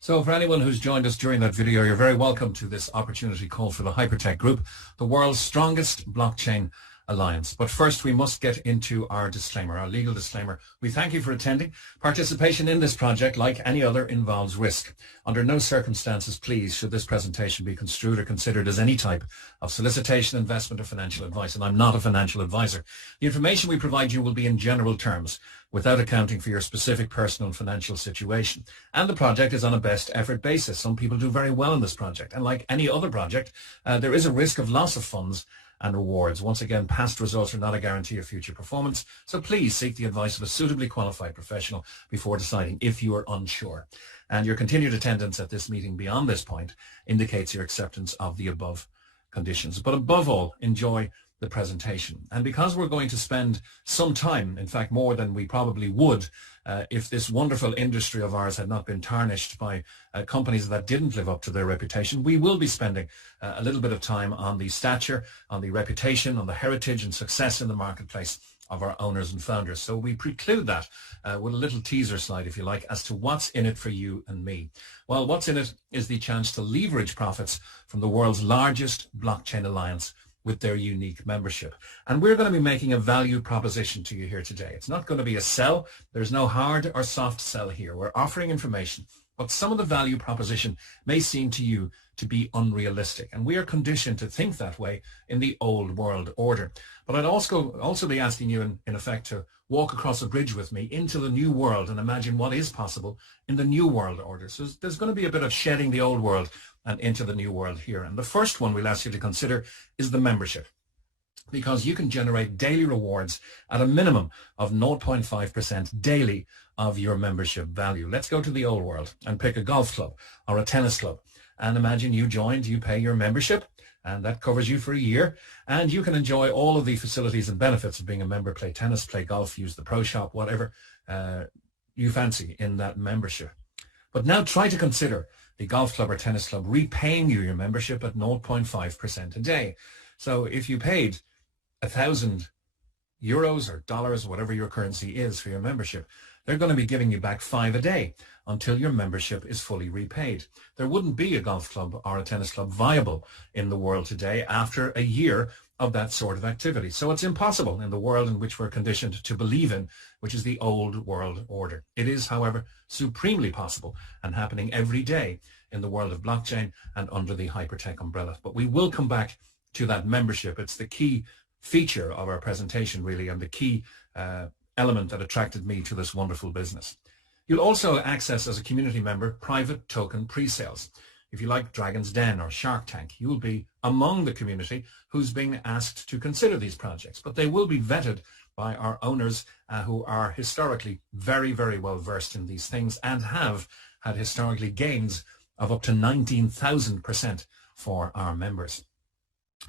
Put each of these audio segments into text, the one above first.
So for anyone who's joined us during that video, you're very welcome to this opportunity call for the Hypertech Group, the world's strongest blockchain alliance. But first, we must get into our disclaimer, our legal disclaimer. We thank you for attending. Participation in this project, like any other, involves risk. Under no circumstances, please, should this presentation be construed or considered as any type of solicitation, investment, or financial advice. And I'm not a financial advisor. The information we provide you will be in general terms, without accounting for your specific personal and financial situation. And the project is on a best effort basis. Some people do very well in this project. And like any other project, there is a risk of loss of funds and rewards. Once again, past results are not a guarantee of future performance. So please seek the advice of a suitably qualified professional before deciding if you are unsure. And your continued attendance at this meeting beyond this point indicates your acceptance of the above conditions. But above all, enjoy the presentation. And because we're going to spend some time, in fact more than we probably would if this wonderful industry of ours had not been tarnished by companies that didn't live up to their reputation, we will be spending a little bit of time on the stature, on the reputation, on the heritage and success in the marketplace of our owners and founders. So we preclude that with a little teaser slide, if you like, as to what's in it for you and me. Well, what's in it is the chance to leverage profits from the world's largest blockchain alliance with their unique membership. And we're going to be making a value proposition to you here today. It's not going to be a sell. There's no hard or soft sell here. We're offering information, but some of the value proposition may seem to you to be unrealistic. And we are conditioned to think that way in the old world order. But I'd also be asking you, in effect, to walk across a bridge with me into the new world and imagine what is possible in the new world order. So there's going to be a bit of shedding the old world and into the new world here. And the first one we'll ask you to consider is the membership, because you can generate daily rewards at a minimum of 0.5% daily of your membership value. Let's go to the old world and pick a golf club or a tennis club. And imagine you joined, you pay your membership, and that covers you for a year, and you can enjoy all of the facilities and benefits of being a member, play tennis, play golf, use the pro shop, whatever you fancy in that membership. But now try to consider the golf club or tennis club repaying you your membership at 0.5% a day. So if you paid 1,000 euros or dollars, whatever your currency is for your membership, they're going to be giving you back 5 a day until your membership is fully repaid. There wouldn't be a golf club or a tennis club viable in the world today after a year of that sort of activity. So it's impossible in the world in which we're conditioned to believe in, which is the old world order. It is, however, supremely possible and happening every day in the world of blockchain and under the Hypertech umbrella. But we will come back to that membership. It's the key feature of our presentation, really, and the key element that attracted me to this wonderful business. You'll also access, as a community member, private token pre-sales. If you like Dragon's Den or Shark Tank, you'll be among the community who's being asked to consider these projects, but they will be vetted by our owners who are historically very, very well versed in these things and have had historically gains of up to 19,000% for our members.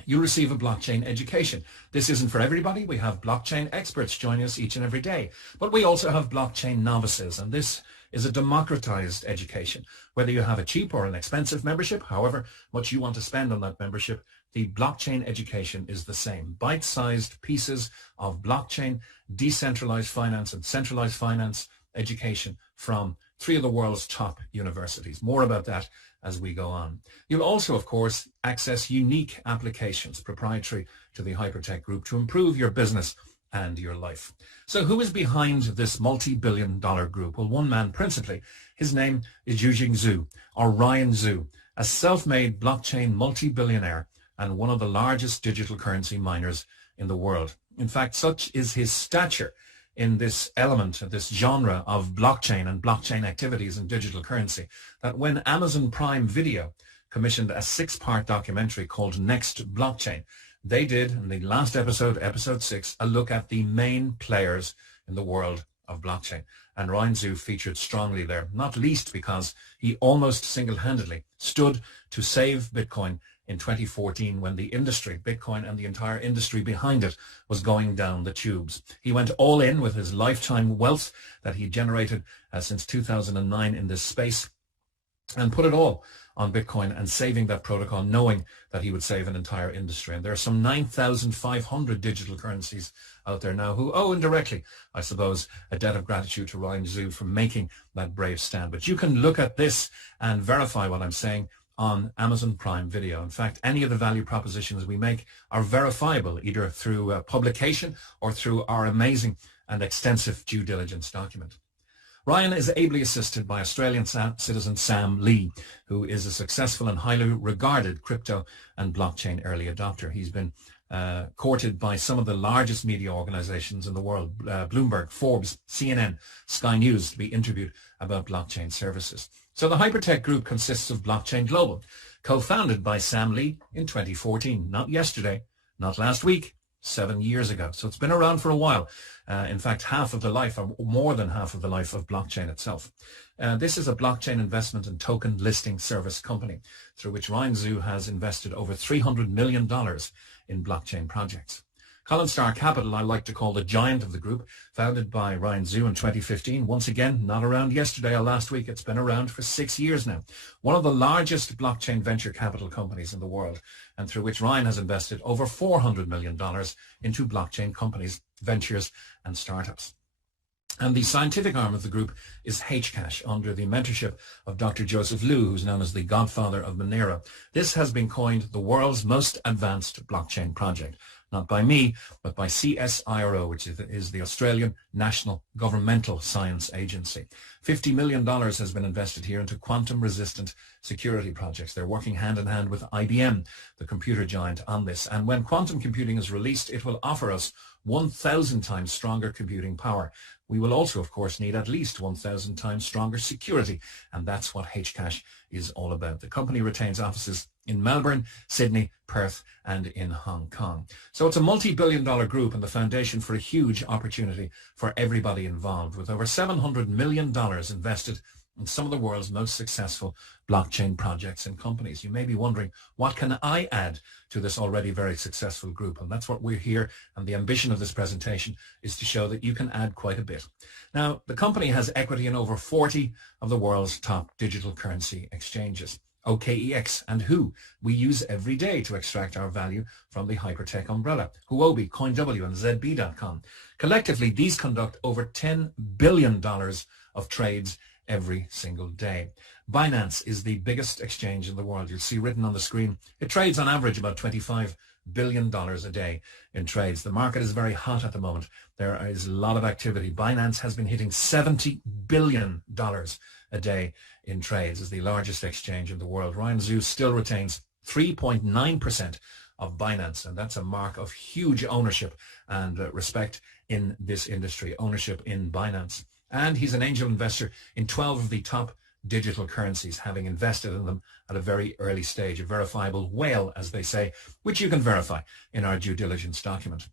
You receive a blockchain education. This isn't for everybody. We have blockchain experts joining us each and every day, but we also have blockchain novices, and this is a democratized education. Whether you have a cheap or an expensive membership, however much you want to spend on that membership, the blockchain education is the same. Bite-sized pieces of blockchain, decentralized finance and centralized finance education from 3 of the world's top universities. More about that as we go on. You'll also, of course, access unique applications proprietary to the Hypertech Group to improve your business and your life. So who is behind this multi-billion-dollar group? Well, one man principally. His name is Yujing Zhu, or Ryan Zhu, a self-made blockchain multi-billionaire and one of the largest digital currency miners in the world. In fact, such is his stature in this element, this genre of blockchain and blockchain activities and digital currency, that when Amazon Prime Video commissioned a 6-part documentary called Next Blockchain, they did, in the last episode, episode 6, a look at the main players in the world of blockchain. And Ryan Zhu featured strongly there, not least because he almost single-handedly stood to save Bitcoin in 2014 when the industry, Bitcoin and the entire industry behind it, was going down the tubes. He went all in with his lifetime wealth that he generated since 2009 in this space and put it all on Bitcoin and saving that protocol, knowing that he would save an entire industry. And there are some 9,500 digital currencies out there now who owe indirectly, I suppose, a debt of gratitude to Ryan Zhu for making that brave stand. But you can look at this and verify what I'm saying on Amazon Prime Video. In fact, any of the value propositions we make are verifiable either through publication or through our amazing and extensive due diligence document. Ryan is ably assisted by Australian citizen Sam Lee, who is a successful and highly regarded crypto and blockchain early adopter. He's been courted by some of the largest media organizations in the world, Bloomberg, Forbes, CNN, Sky News, to be interviewed about blockchain services. So the Hypertech group consists of Blockchain Global, co-founded by Sam Lee in 2014, not yesterday, not last week, 7 years ago. So it's been around for a while. In fact, half of the life, or more than half of the life of blockchain itself. This is a blockchain investment and token listing service company through which Ryan Zhu has invested over $300 million in blockchain projects. Colin Star Capital, I like to call the giant of the group, founded by Ryan Zhu in 2015. Once again, not around yesterday or last week. It's been around for 6 years now. One of the largest blockchain venture capital companies in the world, and through which Ryan has invested over $400 million into blockchain companies, ventures, and startups. And the scientific arm of the group is Hcash, under the mentorship of Dr. Joseph Liu, who's known as the godfather of Monero. This has been coined the world's most advanced blockchain project. Not by me, but by CSIRO, which is the Australian National Governmental Science Agency. $50 million has been invested here into quantum-resistant security projects. They're working hand in hand with IBM, the computer giant, on this. And when quantum computing is released, it will offer us 1,000 times stronger computing power. We will also, of course, need at least 1,000 times stronger security, and that's what Hcash is all about. The company retains offices in Melbourne, Sydney, Perth, and in Hong Kong. So it's a multi-billion-dollar group and the foundation for a huge opportunity for everybody involved, with over $700 million invested in some of the world's most successful blockchain projects and companies. You may be wondering, what can I add to this already very successful group? And that's what we're here, and the ambition of this presentation is to show that you can add quite a bit. Now, the company has equity in over 40 of the world's top digital currency exchanges. OKEX and Who we use every day to extract our value from the Hypertech umbrella. Huobi, CoinW, and ZB.com. Collectively, these conduct over $10 billion of trades every single day. Binance is the biggest exchange in the world. You'll see written on the screen, it trades on average about $25 billion a day in trades. The market is very hot at the moment. There is a lot of activity. Binance has been hitting $70 billion a day in trades as the largest exchange in the world. Ryan Zhu still retains 3.9% of Binance, and that's a mark of huge ownership and respect in this industry, ownership in Binance. And he's an angel investor in 12 of the top digital currencies, having invested in them at a very early stage, a verifiable whale, as they say, which you can verify in our due diligence document.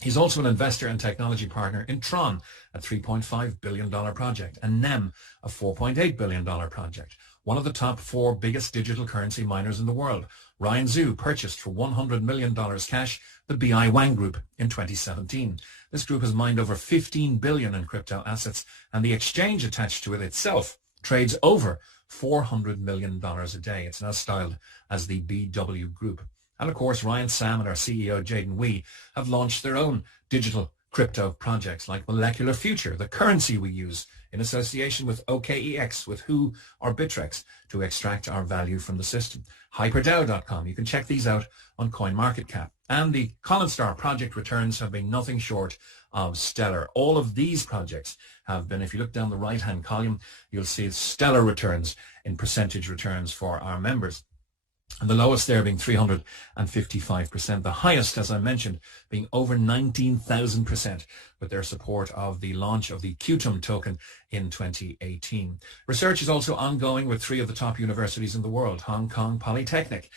He's also an investor and technology partner in Tron, a $3.5 billion project, and NEM, a $4.8 billion project, one of the top 4 biggest digital currency miners in the world. Ryan Zhu purchased for $100 million cash the BI Wang Group in 2017. This group has mined over 15 billion in crypto assets, and the exchange attached to it itself trades over $400 million a day. It's now styled as the BW Group. And of course, Ryan Sam and our CEO, Jaden Wee, have launched their own digital crypto projects like Molecular Future, the currency we use in association with OKEX, with Who or Bittrex, to extract our value from the system. HyperDAO.com, you can check these out on CoinMarketCap. And the Colin Star project returns have been nothing short of stellar. All of these projects have been, if you look down the right-hand column, you'll see stellar returns in percentage returns for our members. And the lowest there being 355%. The highest, as I mentioned, being over 19,000% with their support of the launch of the QTUM token in 2018. Research is also ongoing with 3 of the top universities in the world: Hong Kong Polytechnic,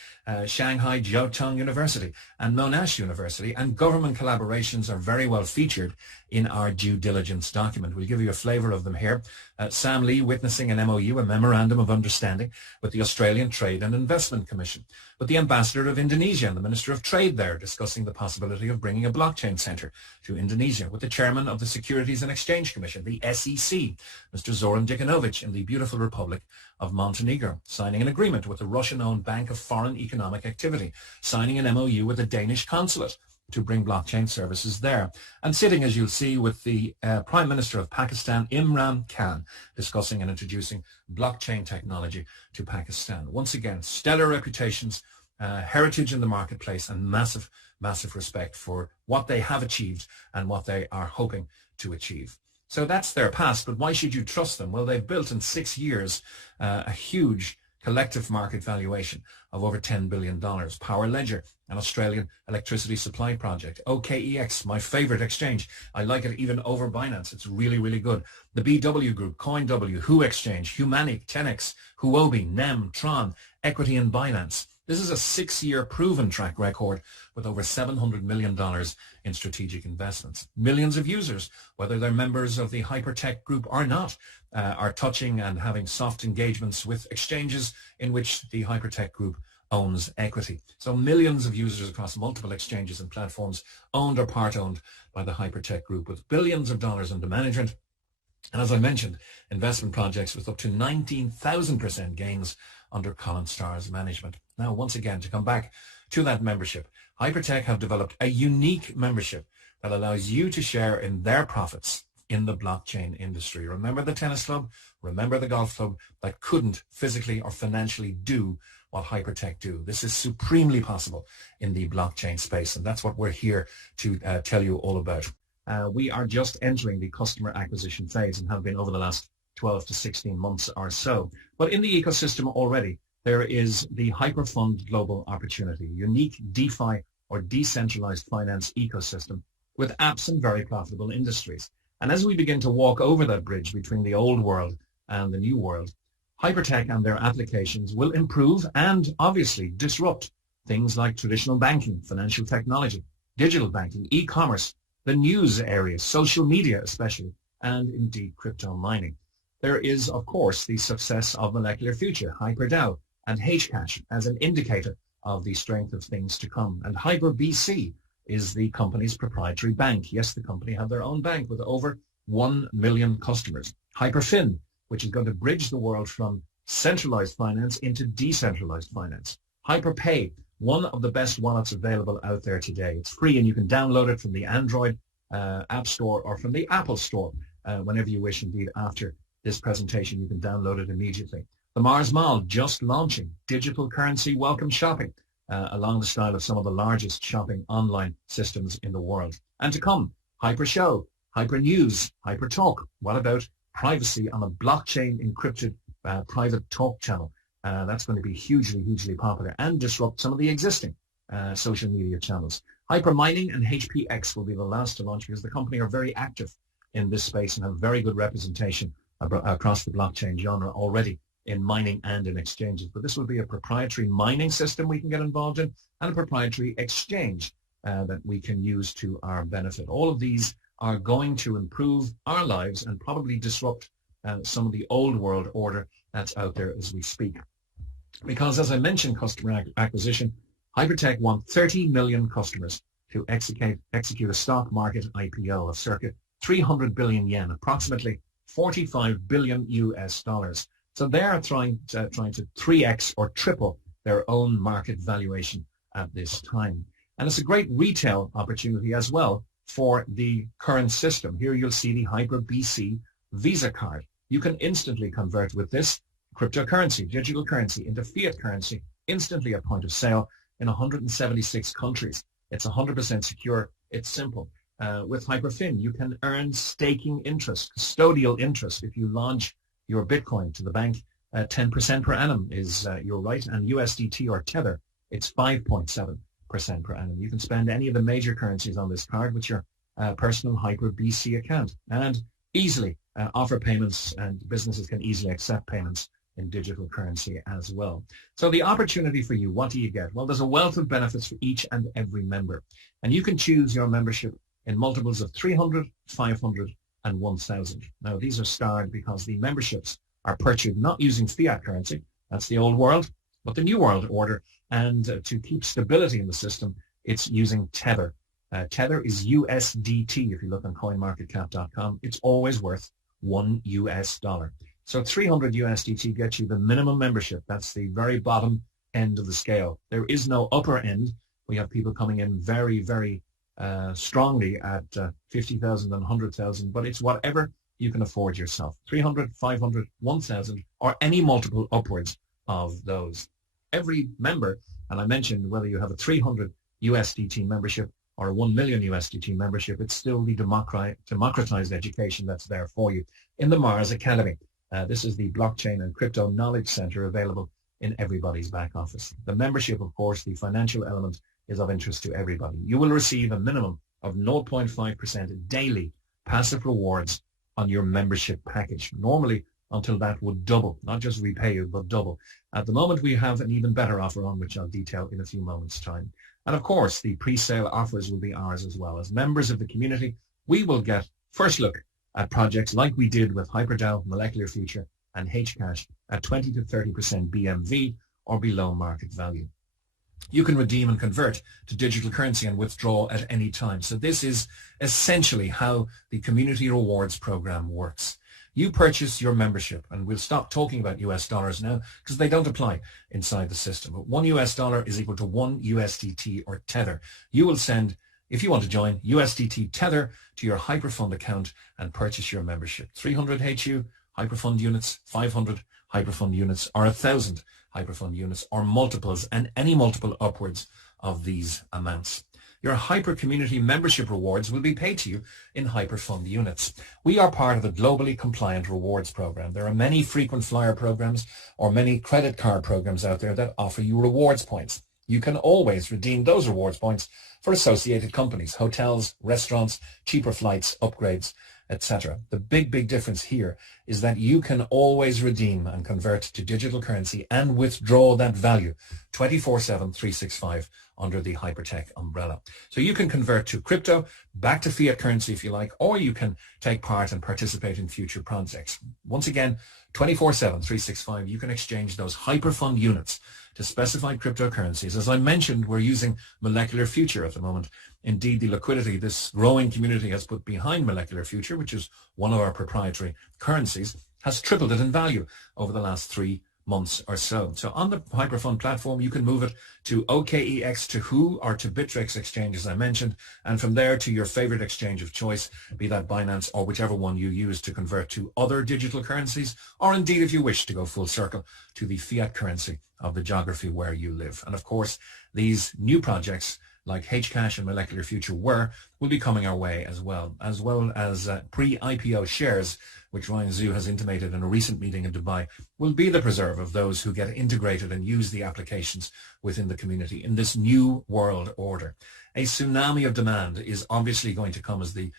Shanghai Jiaotong University, and Monash University, and government collaborations are very well featured in our due diligence document. We'll give you a flavor of them here. Sam Lee witnessing an MOU, a Memorandum of Understanding, with the Australian Trade and Investment Commission, with the Ambassador of Indonesia and the Minister of Trade there discussing the possibility of bringing a blockchain centre to Indonesia, with the Chairman of the Securities and Exchange Commission, the SEC, Mr. Zoran Djikanovic in the beautiful Republic of Montenegro, signing an agreement with the Russian-owned Bank of Foreign Economic Activity, signing an MOU with the Danish Consulate to bring blockchain services there, and sitting, as you'll see, with the Prime Minister of Pakistan, Imran Khan, discussing and introducing blockchain technology to Pakistan. Once again, stellar reputations, heritage in the marketplace, and massive, massive respect for what they have achieved and what they are hoping to achieve. So that's their past, but why should you trust them? Well, they've built in 6 years a huge collective market valuation of over $10 billion. Power Ledger, an Australian electricity supply project. OKEX, my favorite exchange. I like it even over Binance. It's really, really good. The BW Group, CoinW, Who Exchange, Humanic, Tenex, Huobi, NEM, Tron, Equity and Binance. This is a 6-year proven track record with over $700 million in strategic investments. Millions of users, whether they're members of the Hypertech group or not, are touching and having soft engagements with exchanges in which the Hypertech group owns equity. So millions of users across multiple exchanges and platforms owned or part-owned by the Hypertech group, with billions of dollars under management. And as I mentioned, investment projects with up to 19,000% gains under Colin Starr's management. Now, once again, to come back to that membership, Hypertech have developed a unique membership that allows you to share in their profits in the blockchain industry. Remember the tennis club? Remember the golf club that couldn't physically or financially do what Hypertech do. This is supremely possible in the blockchain space, and that's what we're here to tell you all about. We are just entering the customer acquisition phase and have been over the last 12 to 16 months or so. But in the ecosystem already, there is the Hyperfund Global Opportunity, unique DeFi or decentralized finance ecosystem with apps and very profitable industries. And as we begin to walk over that bridge between the old world and the new world, Hypertech and their applications will improve and obviously disrupt things like traditional banking, financial technology, digital banking, e-commerce, the news area, social media especially, and indeed crypto mining. There is, of course, the success of Molecular Future, HyperDAO, and Hcash as an indicator of the strength of things to come. And HyperBC is the company's proprietary bank. Yes, the company have their own bank with over 1 million customers. Hyperfund, which is going to bridge the world from centralized finance into decentralized finance. Hyperpay, one of the best wallets available out there today. It's free and you can download it from the Android App Store or from the Apple Store whenever you wish. Indeed, after this presentation, you can download it immediately. The Mars Mall just launching digital currency welcome shopping along the style of some of the largest shopping online systems in the world. And to come, Hyper Show, Hyper News, Hyper Talk. What about privacy on a blockchain encrypted private talk channel? That's going to be hugely, hugely popular and disrupt some of the existing social media channels. Hyper Mining and HPX will be the last to launch because the company are very active in this space and have very good representation across the blockchain genre already in mining and in exchanges. But this will be a proprietary mining system we can get involved in and a proprietary exchange that we can use to our benefit. All of these are going to improve our lives and probably disrupt some of the old world order that's out there as we speak. Because as I mentioned, customer acquisition, Hypertech want 30 million customers to execute a stock market IPO of circa 300 billion yen, approximately 45 billion US dollars. So they are trying to 3x or triple their own market valuation at this time. And it's a great retail opportunity as well for the current system. Here you'll see the HyperBC Visa card. You can instantly convert with this cryptocurrency, digital currency, into fiat currency instantly at point of sale in 176 countries. It's 100% secure. It's simple. With Hyperfund, you can earn staking interest, custodial interest. If you launch your Bitcoin to the bank, 10% per annum is your right, and USDT or Tether, it's 5.7% per annum. You can spend any of the major currencies on this card with your personal HyperBC account and easily offer payments, and businesses can easily accept payments in digital currency as well. So the opportunity for you, what do you get? Well, there's a wealth of benefits for each and every member, and you can choose your membership in multiples of 300, 500, and 1,000. Now, these are starred because the memberships are purchased not using fiat currency, that's the old world, but the new world order, and to keep stability in the system, it's using Tether. Tether is USDT. If you look on coinmarketcap.com, it's always worth $1. So 300 USDT gets you the minimum membership. That's the very bottom end of the scale. There is no upper end. We have people coming in very, very strongly at 50,000 and 100,000, but it's whatever you can afford yourself. 300, 500, 1,000, or any multiple upwards of those. Every member, and I mentioned whether you have a 300 USDT membership or a 1 million USDT membership, it's still the democratized education that's there for you in the Mars Academy. This is the Blockchain and Crypto Knowledge Center available in everybody's back office. The membership, of course, the financial element is of interest to everybody. You will receive a minimum of 0.5% daily passive rewards on your membership package. Normally, until that would double, not just repay you, but double. At the moment, we have an even better offer on, which I'll detail in a few moments' time. And of course, the pre-sale offers will be ours as well. As members of the community, we will get first look at projects like we did with HyperDAO, Molecular Future, and Hcash at 20 to 30% BMV or below market value. You can redeem and convert to digital currency and withdraw at any time. So this is essentially how the Community Rewards Program works. You purchase your membership, and we'll stop talking about US dollars now because they don't apply inside the system. But $1 US is equal to 1 USDT or Tether. You will send, if you want to join, USDT Tether to your Hyperfund account and purchase your membership. 300 HU Hyperfund units, 500 Hyperfund units, or 1,000 Hyperfund units, or multiples, and any multiple upwards of these amounts. Your Hyper Community membership rewards will be paid to you in Hyperfund units. We are part of a globally compliant rewards program. There are many frequent flyer programs or many credit card programs out there that offer you rewards points. You can always redeem those rewards points for associated companies, hotels, restaurants, cheaper flights, upgrades, etc. The big difference here is that you can always redeem and convert to digital currency and withdraw that value 24/7, 365 under the Hypertech umbrella. So you can convert to crypto, back to fiat currency if you like, or you can take part and participate in future projects. Once again, 24/7, 365, you can exchange those Hyperfund units to specified cryptocurrencies. As I mentioned, we're using Molecular Future at the moment. Indeed, the liquidity this growing community has put behind Molecular Future, which is one of our proprietary currencies, has tripled it in value over the last 3 months or so. So on the Hyperfund platform, you can move it to OKEX, to Who, or to Bittrex exchange, as I mentioned, and from there to your favorite exchange of choice, be that Binance or whichever one you use to convert to other digital currencies, or indeed, if you wish to go full circle, to the fiat currency of the geography where you live. And of course, these new projects like Hcash and Molecular Future will be coming our way as well as pre-IPO shares, which Ryan Zhu has intimated in a recent meeting in Dubai, will be the preserve of those who get integrated and use the applications within the community in this new world order. A tsunami of demand is obviously going to come as the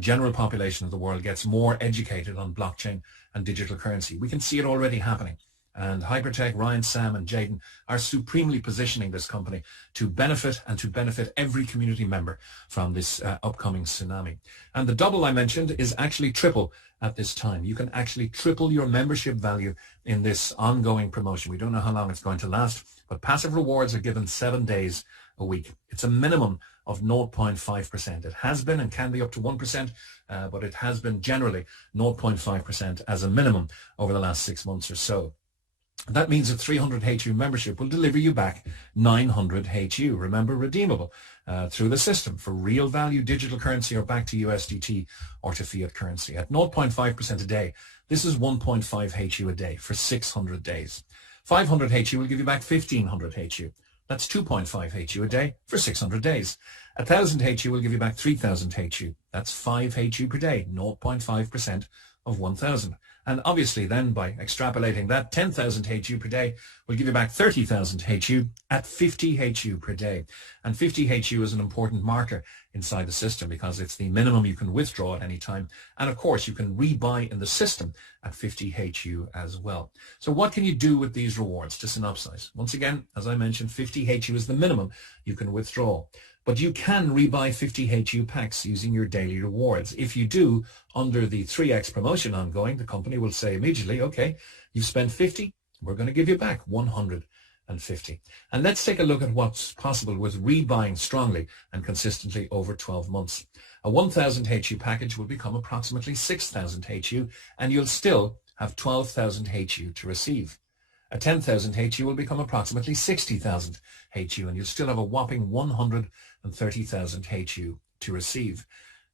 general population of the world gets more educated on blockchain and digital currency. We can see it already happening. And Hypertech, Ryan, Sam, and Jaden are supremely positioning this company to benefit every community member from this upcoming tsunami. And the double I mentioned is actually triple at this time. You can actually triple your membership value in this ongoing promotion. We don't know how long it's going to last, but passive rewards are given 7 days a week. It's a minimum of 0.5%. It has been and can be up to 1%, but it has been generally 0.5% as a minimum over the last 6 months or so. That means a 300 HU membership will deliver you back 900 HU. Remember, redeemable through the system for real value digital currency or back to USDT or to fiat currency. At 0.5% a day, this is 1.5 HU a day for 600 days. 500 HU will give you back 1,500 HU. That's 2.5 HU a day for 600 days. 1,000 HU will give you back 3,000 HU. That's 5 HU per day, 0.5% of 1,000. And obviously then by extrapolating that, 10,000 HU per day will give you back 30,000 HU at 50 HU per day. And 50 HU is an important marker inside the system because it's the minimum you can withdraw at any time. And of course, you can rebuy in the system at 50 HU as well. So what can you do with these rewards? To synopsize, once again, as I mentioned, 50 HU is the minimum you can withdraw. But you can rebuy 50 HU packs using your daily rewards. If you do, under the 3x promotion ongoing, the company will say immediately, okay, you've spent 50, we're going to give you back 150. And let's take a look at what's possible with rebuying strongly and consistently over 12 months. A 1,000 HU package will become approximately 6,000 HU, and you'll still have 12,000 HU to receive. A 10,000 HU will become approximately 60,000 HU, and you'll still have a whopping 130,000 HU to receive.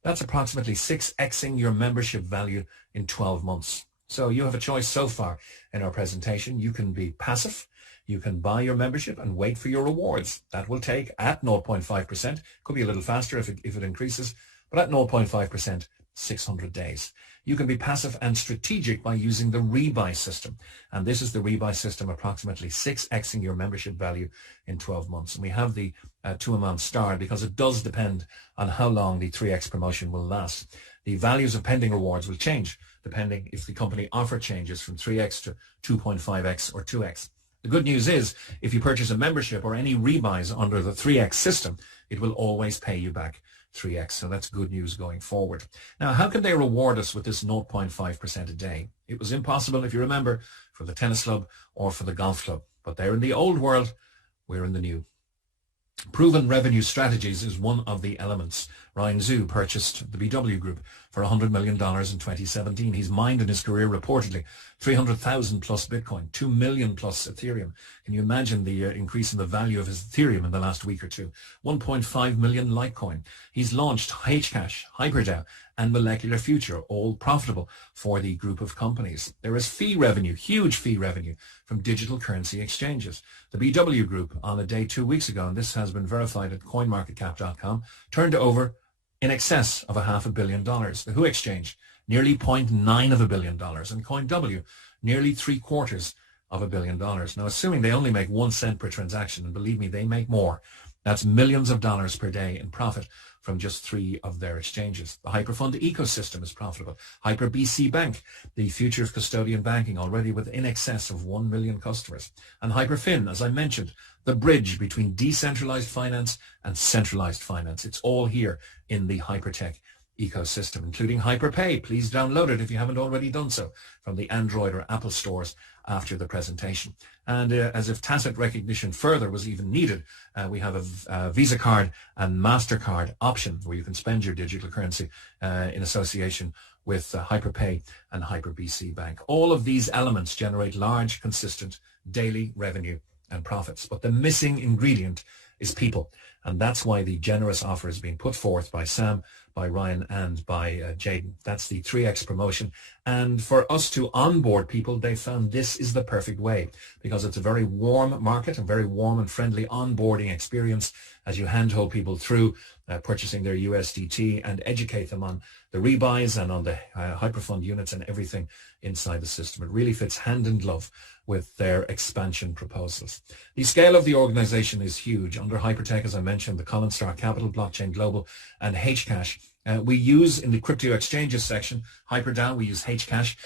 That's approximately 6xing your membership value in 12 months. So you have a choice so far in our presentation. You can be passive. You can buy your membership and wait for your rewards. That will take at 0.5%. Could be a little faster if it increases, but at 0.5%, 600 days. You can be passive and strategic by using the rebuy system. And this is the rebuy system, approximately 6xing your membership value in 12 months. And we have the 2-amount star because it does depend on how long the 3x promotion will last. The values of pending rewards will change depending if the company offer changes from 3x to 2.5x or 2x. The good news is if you purchase a membership or any rebuys under the 3x system, it will always pay you back 3x. So that's good news going forward. Now, how can they reward us with this 0.5% a day? It was impossible, if you remember, for the tennis club or for the golf club. But they're in the old world, we're in the new. Proven revenue strategies is one of the elements. Ryan Zhu purchased the BW Group for $100 million in 2017. He's mined in his career reportedly 300,000 plus Bitcoin, 2 million plus Ethereum. Can you imagine the increase in the value of his Ethereum in the last week or two? 1.5 million Litecoin. He's launched Hcash, Hypertech, and Molecular Future, all profitable for the group of companies. There is fee revenue, huge fee revenue from digital currency exchanges. The BW Group on a day 2 weeks ago, and this has been verified at coinmarketcap.com, turned over in excess of $500 million. The Who Exchange, nearly $0.9 billion, and CoinW, nearly $750 million. Now, assuming they only make 1 cent per transaction, and believe me, they make more, that's millions of dollars per day in profit from just 3 of their exchanges. The Hyperfund ecosystem is profitable. HyperBC Bank, the future of custodian banking, already with in excess of 1 million customers. And Hyperfund, as I mentioned, the bridge between decentralized finance and centralized finance. It's all here in the Hypertech ecosystem, including Hyperpay. Please download it if you haven't already done so from the Android or Apple stores after the presentation. And as if tacit recognition further was even needed, we have a Visa card and MasterCard option where you can spend your digital currency in association with Hyperpay and HyperBC Bank. All of these elements generate large, consistent daily revenue and profits. But the missing ingredient is people. And that's why the generous offer is being put forth by Sam, by Ryan, and by Jaden. That's the 3x promotion. And for us to onboard people, they found this is the perfect way because it's a very warm market, a very warm and friendly onboarding experience as you handhold people through purchasing their USDT and educate them on the rebuys and on the Hyperfund units and everything inside the system. It really fits hand in glove with their expansion proposals. The scale of the organization is huge. Under Hypertech, as I mentioned, the Collins Star Capital, Blockchain Global, and Hcash. We use in the crypto exchanges section, HyperDAO, we use Hcash,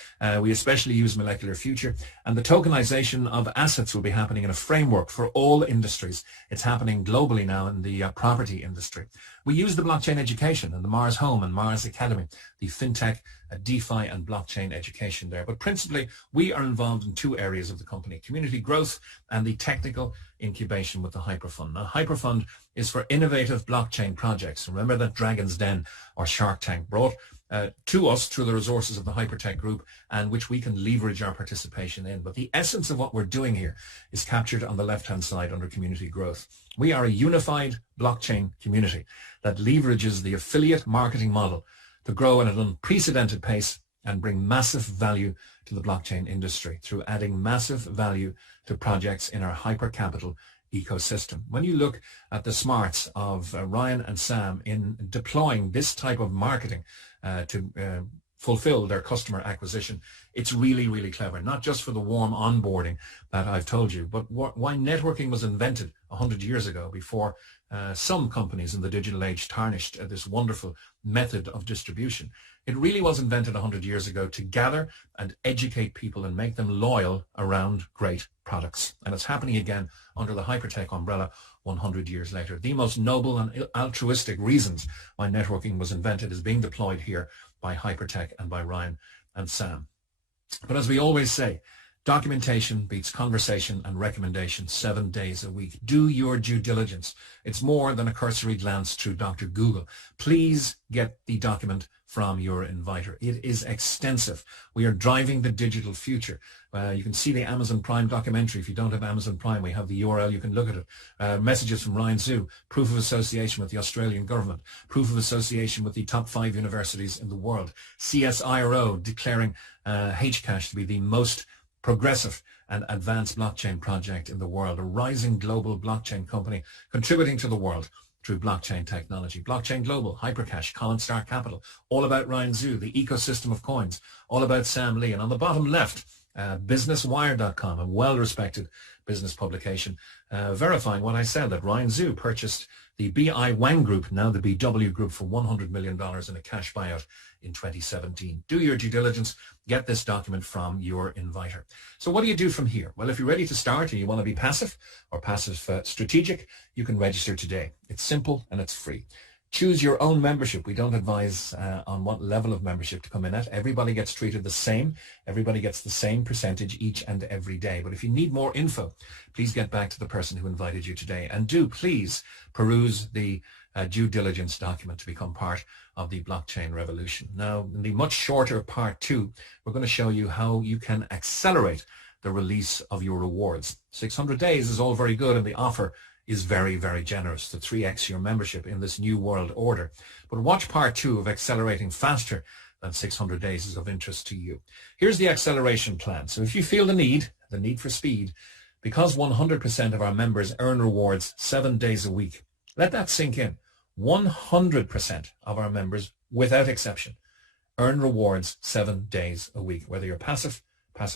we especially use Molecular Future, and the tokenization of assets will be happening in a framework for all industries. It's happening globally now in the property industry. We use the blockchain education and the Mars Home and Mars Academy, the fintech, DeFi and blockchain education there. But principally, we are involved in 2 areas of the company, community growth and the technical incubation with the Hyperfund. Now, Hyperfund is for innovative blockchain projects. Remember that Dragon's Den or Shark Tank brought to us through the resources of the Hypertech Group and which we can leverage our participation in. But the essence of what we're doing here is captured on the left-hand side under community growth. We are a unified blockchain community that leverages the affiliate marketing model to grow at an unprecedented pace and bring massive value to the blockchain industry through adding massive value to projects in our hyper capital ecosystem. When you look at the smarts of Ryan and Sam in deploying this type of marketing to fulfill their customer acquisition. It's really, really clever, not just for the warm onboarding that I've told you, but why networking was invented 100 years ago before some companies in the digital age tarnished this wonderful method of distribution. It really was invented 100 years ago to gather and educate people and make them loyal around great products. And it's happening again under the Hypertech umbrella 100 years later. The most noble and altruistic reasons why networking was invented is being deployed here by Hypertech and by Ryan and Sam. But as we always say, documentation beats conversation and recommendation 7 days a week. Do your due diligence. It's more than a cursory glance through Dr. Google. Please get the document from your inviter. It is extensive. We are driving the digital future. You can see the Amazon Prime documentary. If you don't have Amazon Prime, we have the URL. You can look at it. Messages from Ryan Zhu, proof of association with the Australian government, proof of association with the top 5 universities in the world, CSIRO declaring Hcash to be the most progressive and advanced blockchain project in the world, a rising global blockchain company contributing to the world through blockchain technology. Blockchain Global, Hypercash, Colin Star Capital, all about Ryan Zhu, the ecosystem of coins, all about Sam Lee. And on the bottom left, businesswire.com, a well-respected business publication, verifying what I said, that Ryan Zhu purchased the BI Wang Group, now the BW Group, for $100 million in a cash buyout in 2017. Do your due diligence. Get this document from your inviter. So what do you do from here? Well, if you're ready to start and you want to be passive or passive strategic, you can register today. It's simple and it's free. Choose your own membership. We don't advise on what level of membership to come in at. Everybody gets treated the same. Everybody gets the same percentage each and every day. But if you need more info, please get back to the person who invited you today. And do please peruse the due diligence document to become part of the blockchain revolution. Now, in the much shorter part 2, we're going to show you how you can accelerate the release of your rewards. 600 days is all very good, and the offer is very, very generous to 3x your membership in this new world order. But watch part 2 of accelerating faster than 600 days is of interest to you. Here's the acceleration plan. So if you feel the need for speed, because 100% of our members earn rewards 7 days a week, let that sink in. 100% of our members, without exception, earn rewards 7 days a week, whether you're passive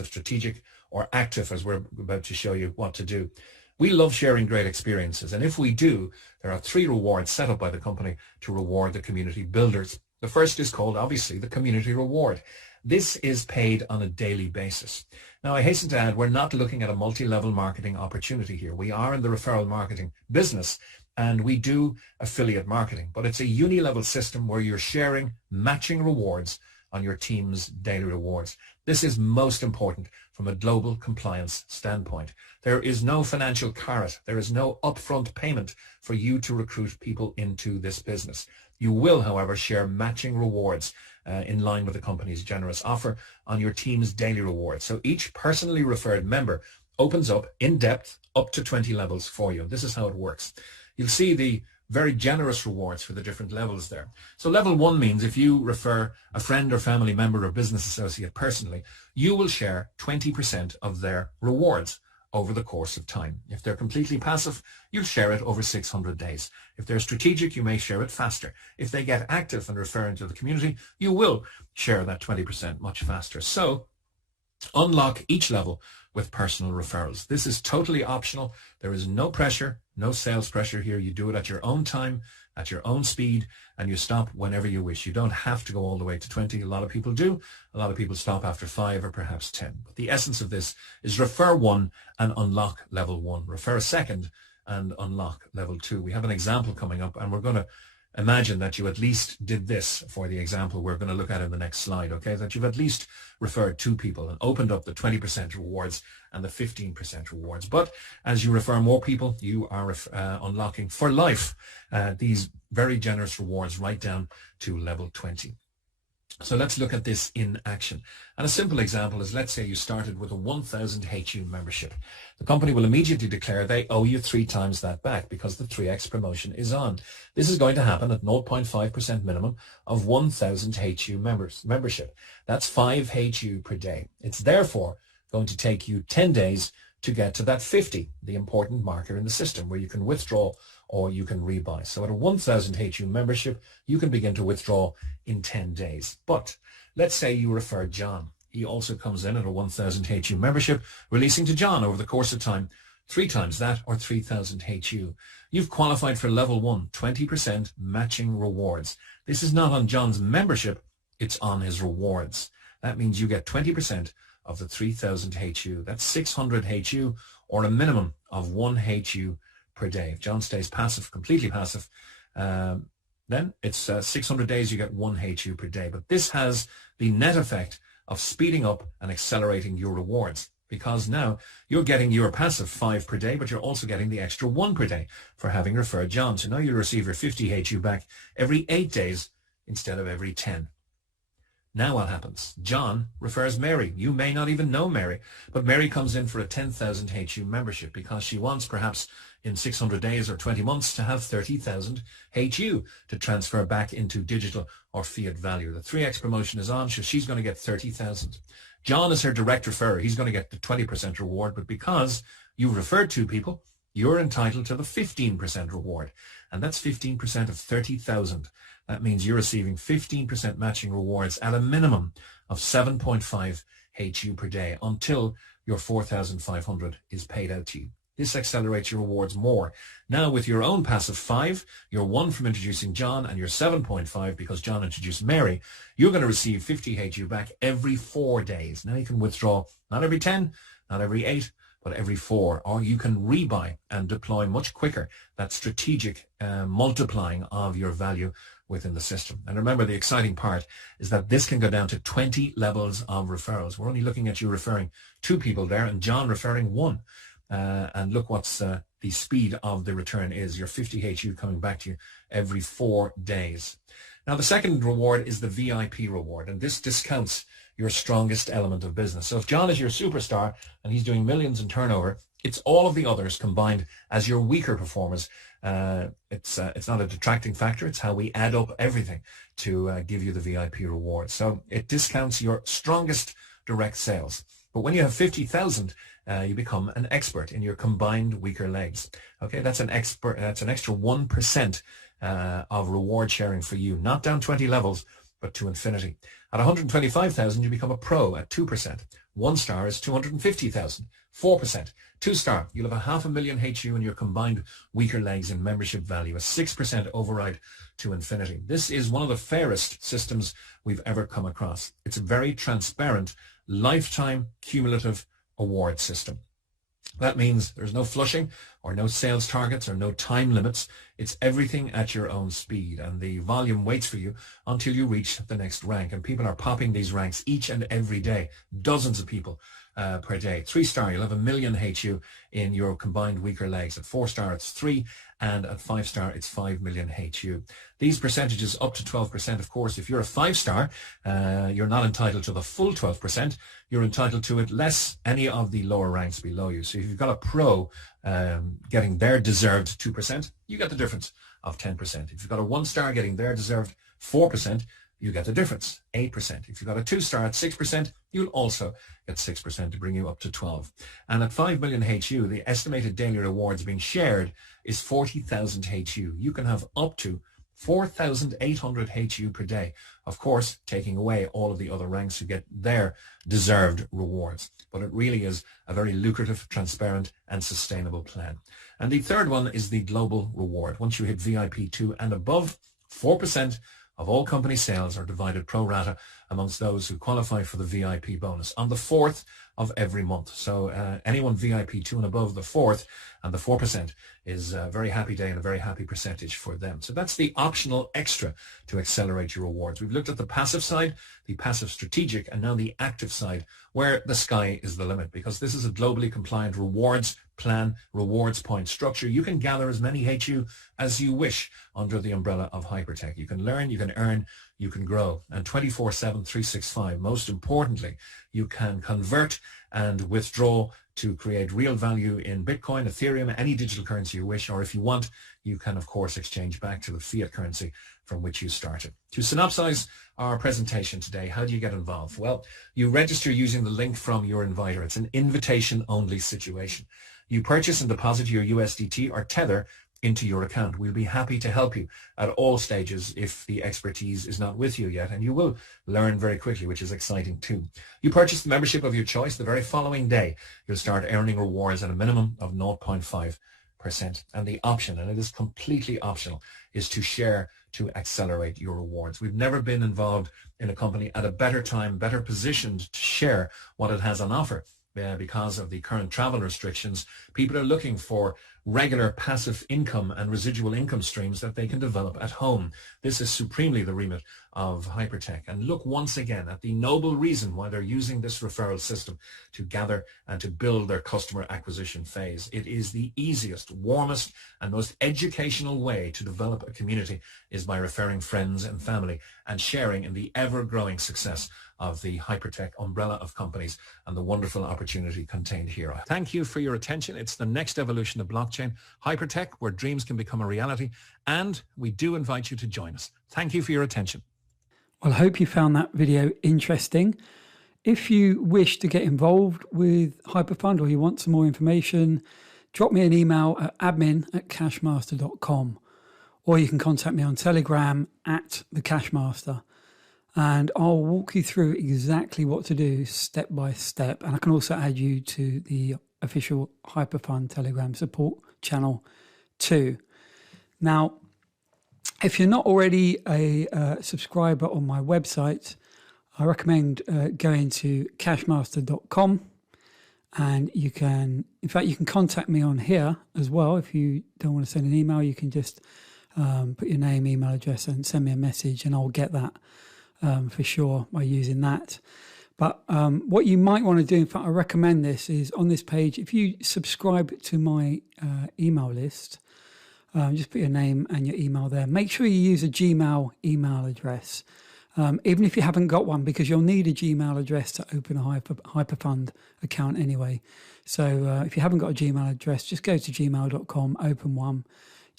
strategic, or active, as we're about to show you what to do. We love sharing great experiences, and if we do, there are 3 rewards set up by the company to reward the community builders. The first is called, obviously, the community reward. This is paid on a daily basis. Now, I hasten to add, we're not looking at a multi-level marketing opportunity here. We are in the referral marketing business, and we do affiliate marketing, but it's a uni-level system where you're sharing matching rewards on your team's daily rewards. This is most important from a global compliance standpoint. There is no financial carrot. There is no upfront payment for you to recruit people into this business. You will, however, share matching rewards in line with the company's generous offer on your team's daily rewards. So each personally referred member opens up in depth up to 20 levels for you. This is how it works. You'll see the very generous rewards for the different levels there. So level 1 means if you refer a friend or family member or business associate personally, you will share 20% of their rewards over the course of time. If they're completely passive, you'll share it over 600 days. If they're strategic, you may share it faster. If they get active and refer into the community, you will share that 20% much faster. So unlock each level with personal referrals. This is totally optional. There is no pressure, no sales pressure here. You do it at your own time, at your own speed, and you stop whenever you wish. You don't have to go all the way to 20. A lot of people do. A lot of people stop after 5 or perhaps 10. But the essence of this is refer 1 and unlock level 1. Refer a second and unlock level 2. We have an example coming up, and we're going to imagine that you at least did this for the example we're going to look at in the next slide, okay? That you've at least referred 2 people and opened up the 20% rewards and the 15% rewards. But as you refer more people, you are unlocking for life these very generous rewards right down to level 20. So let's look at this in action. And a simple example is, let's say you started with a 1,000 HU membership. The company will immediately declare they owe you 3 times that back because the 3x promotion is on. This is going to happen at 0.5% minimum of 1,000 HU membership. That's 5 HU per day. It's therefore going to take you 10 days to get to that 50, the important marker in the system where you can withdraw or you can rebuy. So at a 1,000 HU membership, you can begin to withdraw in 10 days. But let's say you refer John. He also comes in at a 1,000 HU membership, releasing to John over the course of time 3 times that, or 3,000 HU. You've qualified for level 1, 20% matching rewards. This is not on John's membership, it's on his rewards. That means you get 20% of the 3,000 HU. That's 600 HU, or a minimum of 1 HU per day. If John stays passive, completely passive, then it's 600 days, you get 1 HU per day. But this has the net effect of speeding up and accelerating your rewards, because now you're getting your passive 5 per day, but you're also getting the extra 1 per day for having referred John. So now you receive your 50 HU back every 8 days instead of every 10. Now what happens? John refers Mary. You may not even know Mary, but Mary comes in for a 10,000 HU membership because she wants, perhaps in 600 days or 20 months, to have 30,000 HU to transfer back into digital or fiat value. The 3x promotion is on, so she's going to get 30,000. John is her direct referrer. He's going to get the 20% reward, but because you referred 2 people, you're entitled to the 15% reward, and that's 15% of 30,000. That means you're receiving 15% matching rewards at a minimum of 7.5 HU per day until your 4,500 is paid out to you. This accelerates your rewards more. Now with your own passive 5, your 1 from introducing John, and your 7.5 because John introduced Mary, you're going to receive 50 HU back every 4 days. Now you can withdraw not every 10, not every 8, but every 4, or you can rebuy and deploy much quicker that strategic multiplying of your value within the system. And remember, the exciting part is that this can go down to 20 levels of referrals. We're only looking at you referring 2 people there and John referring 1. And look what's the speed of the return is. Your 50 HU coming back to you every 4 days. Now, the second reward is the VIP reward, and this discounts your strongest element of business. So if John is your superstar and he's doing millions in turnover, it's all of the others combined as your weaker performers. It's not a detracting factor. It's how we add up everything to give you the VIP reward. So it discounts your strongest direct sales. But when you have 50,000, you become an expert in your combined weaker legs. Okay, that's an extra 1% of reward sharing for you, not down 20 levels, but to infinity. At 125,000, you become a pro at 2%. 1 star is 250,000, 4%. 2 star, you'll have a 500,000 HU in your combined weaker legs in membership value, a 6% override to infinity. This is one of the fairest systems we've ever come across. It's a very transparent, lifetime cumulative award system. That means there's no flushing or no sales targets or no time limits. It's everything at your own speed, and the volume waits for you until you reach the next rank. And people are popping these ranks each and every day, dozens of people per day. 3 star, you'll have 1 million HU in your combined weaker legs. At 4 star, it's 3, and at 5 star, it's 5 million HU. These percentages up to 12%, of course. If you're a 5 star, you're not entitled to the full 12%. You're entitled to it less any of the lower ranks below you. So if you've got a pro getting their deserved 2%, you get the difference of 10%. If you've got a 1 star getting their deserved 4%, you get the difference, 8%. If you've got a 2 star at 6%, you'll also get 6% to bring you up to 12. And at 5 million HU, the estimated daily rewards being shared is 40,000 HU. You can have up to 4,800 HU per day. Of course, taking away all of the other ranks who get their deserved rewards. But it really is a very lucrative, transparent, and sustainable plan. And the third one is the global reward. Once you hit VIP 2 and above, 4% of all company sales are divided pro rata amongst those who qualify for the VIP bonus on the 4th of every month. So anyone VIP 2 and above the 4th and the 4% is a very happy day and a very happy percentage for them. So that's the optional extra to accelerate your rewards. We've looked at the passive side, the passive strategic, and now the active side, where the sky is the limit, because this is a globally compliant rewards plan, rewards point structure. You can gather as many HU as you wish under the umbrella of Hypertech. You can learn, you can earn, you can grow, and 24/7, 365. Most importantly, you can convert and withdraw to create real value in Bitcoin, Ethereum, any digital currency you wish, or if you want, you can of course exchange back to the fiat currency from which you started. To synopsize our presentation today, how do you get involved? Well, you register using the link from your inviter. It's an invitation-only situation. You purchase and deposit your USDT or Tether into your account. We'll be happy to help you at all stages if the expertise is not with you yet, and you will learn very quickly, which is exciting too. You purchase the membership of your choice, the very following day you'll start earning rewards at a minimum of 0.5%. And the option, and it is completely optional, is to share to accelerate your rewards. We've never been involved in a company at a better time, better positioned to share what it has on offer. Because of the current travel restrictions, people are looking for regular passive income and residual income streams that they can develop at home. This is supremely the remit of Hypertech. And look once again at the noble reason why they're using this referral system to gather and to build their customer acquisition phase. It is the easiest, warmest, and most educational way to develop a community is by referring friends and family and sharing in the ever-growing success of the Hypertech umbrella of companies and the wonderful opportunity contained here. Thank you for your attention. It's the next evolution of blockchain, Hypertech, where dreams can become a reality, and we do invite you to join us. Thank you for your attention. Well, I hope you found that video interesting. If you wish to get involved with Hyperfund or you want some more information, drop me an email at admin@cashmaster.com, or you can contact me on Telegram @thecashmaster. And I'll walk you through exactly what to do step by step. And I can also add you to the official Hyperfund Telegram support channel too. Now, if you're not already a subscriber on my website, I recommend going to cashmaster.com, and you can contact me on here as well. If you don't want to send an email, you can just put your name, email address, and send me a message, and I'll get that. For sure by using that. But what you might want to do, in fact I recommend this, is on this page, if you subscribe to my email list, just put your name and your email there. Make sure you use a Gmail email address, even if you haven't got one, because you'll need a Gmail address to open a Hyperfund account anyway. So if you haven't got a Gmail address, just go to gmail.com, open one,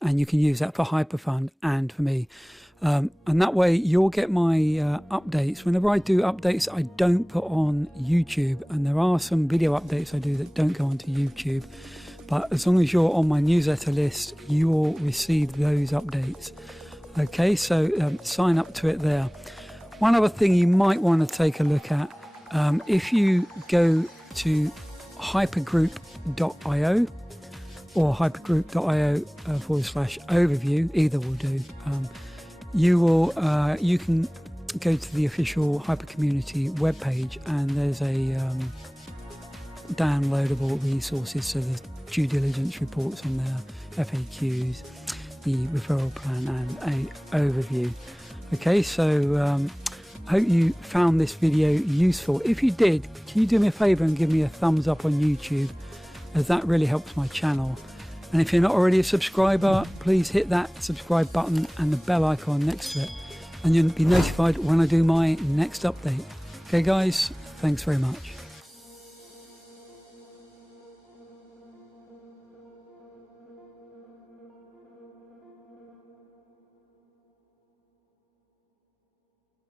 and you can use that for Hyperfund and for me. And that way you'll get my updates. Whenever I do updates, I don't put on YouTube, and there are some video updates I do that don't go onto YouTube. But as long as you're on my newsletter list, you will receive those updates. Okay, so sign up to it there. One other thing you might want to take a look at, if you go to hypergroup.io or hypergroup.io/overview, either will do. You can go to the official Hyper Community webpage, and there's a downloadable resources, so there's due diligence reports on there, FAQs, the referral plan, and an overview. Okay, so I hope you found this video useful. If you did, can you do me a favor and give me a thumbs up on YouTube, as that really helps my channel. And if you're not already a subscriber, please hit that subscribe button and the bell icon next to it, and you'll be notified when I do my next update. Okay guys, thanks very much.